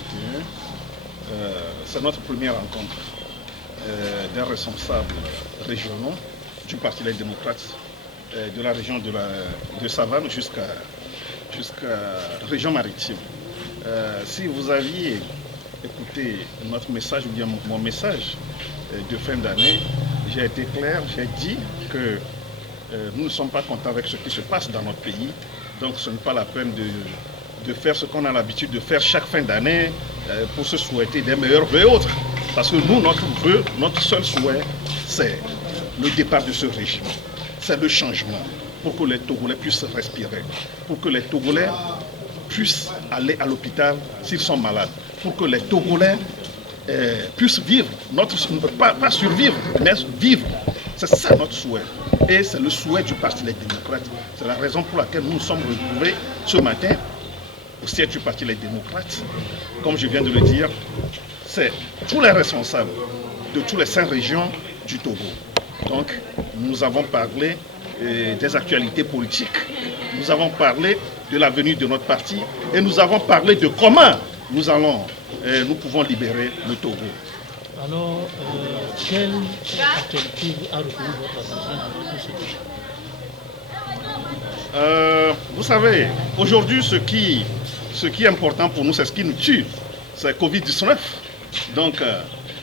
2021. C'est notre première rencontre des responsables régionaux du Parti des démocrates de la région de Savane jusqu'à région maritime. Si vous aviez écouté notre message ou bien mon message de fin d'année, j'ai été clair, j'ai dit que nous ne sommes pas contents avec ce qui se passe dans notre pays, donc ce n'est pas la peine de faire ce qu'on a l'habitude de faire chaque fin d'année pour se souhaiter des meilleurs vœux et autres. Parce que nous, notre vœu, notre seul souhait, c'est le départ de ce régime. C'est le changement pour que les Togolais puissent respirer, pour que les Togolais puissent aller à l'hôpital s'ils sont malades, pour que les Togolais puissent vivre, pas survivre, mais vivre. C'est ça notre souhait. Et c'est le souhait du Parti des démocrates. C'est la raison pour laquelle nous nous sommes retrouvés ce matin au siège du Parti des démocrates. Comme je viens de le dire, c'est tous les responsables de toutes les 5 régions du Togo. Donc, nous avons parlé des actualités politiques, nous avons parlé de l'avenir de notre parti et nous avons parlé de comment nous pouvons libérer le Togo. Alors, quelle actualité a retenu votre attention dans tout ce Vous savez, aujourd'hui, ce qui est important pour nous, c'est ce qui nous tue, c'est Covid-19. Donc,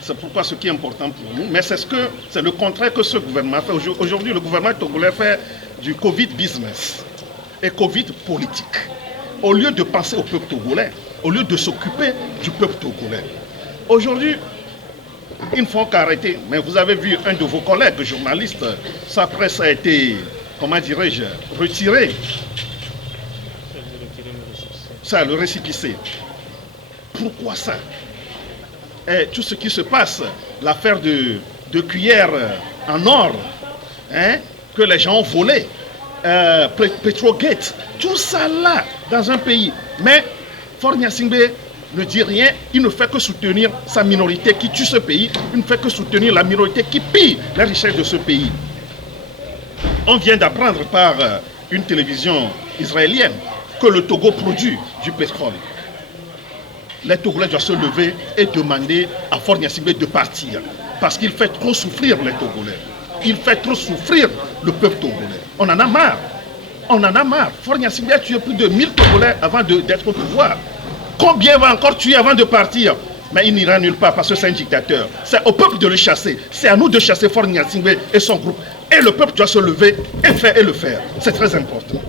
c'est pourquoi ce qui est important pour nous, mais c'est le contraire que ce gouvernement fait. Aujourd'hui, le gouvernement togolais fait du Covid business et Covid politique. Au lieu de penser au peuple togolais, au lieu de s'occuper du peuple togolais. Aujourd'hui, ils ne font qu'arrêter. Mais vous avez vu un de vos collègues journalistes, sa presse a été, comment dirais-je, retirée. Ça, le récépissé. Pourquoi ça? Et tout ce qui se passe, l'affaire de cuillères en or, hein, que les gens ont volé, Petrogate, tout ça là, dans un pays. Mais Faure Gnassingbé ne dit rien, il ne fait que soutenir sa minorité qui tue ce pays, il ne fait que soutenir la minorité qui pille les richesses de ce pays. On vient d'apprendre par une télévision israélienne que le Togo produit du pétrole. Les Togolais doivent se lever et demander à Faure Gnassingbé de partir. Parce qu'il fait trop souffrir les Togolais. Il fait trop souffrir le peuple togolais. On en a marre. On en a marre. Faure Gnassingbé a tué plus de 1000 Togolais avant d'être au pouvoir. Combien va encore tuer avant de partir? Mais il n'ira nulle part parce que c'est un dictateur. C'est au peuple de le chasser. C'est à nous de chasser Faure Gnassingbé et son groupe. Et le peuple doit se lever et faire et le faire. C'est très important.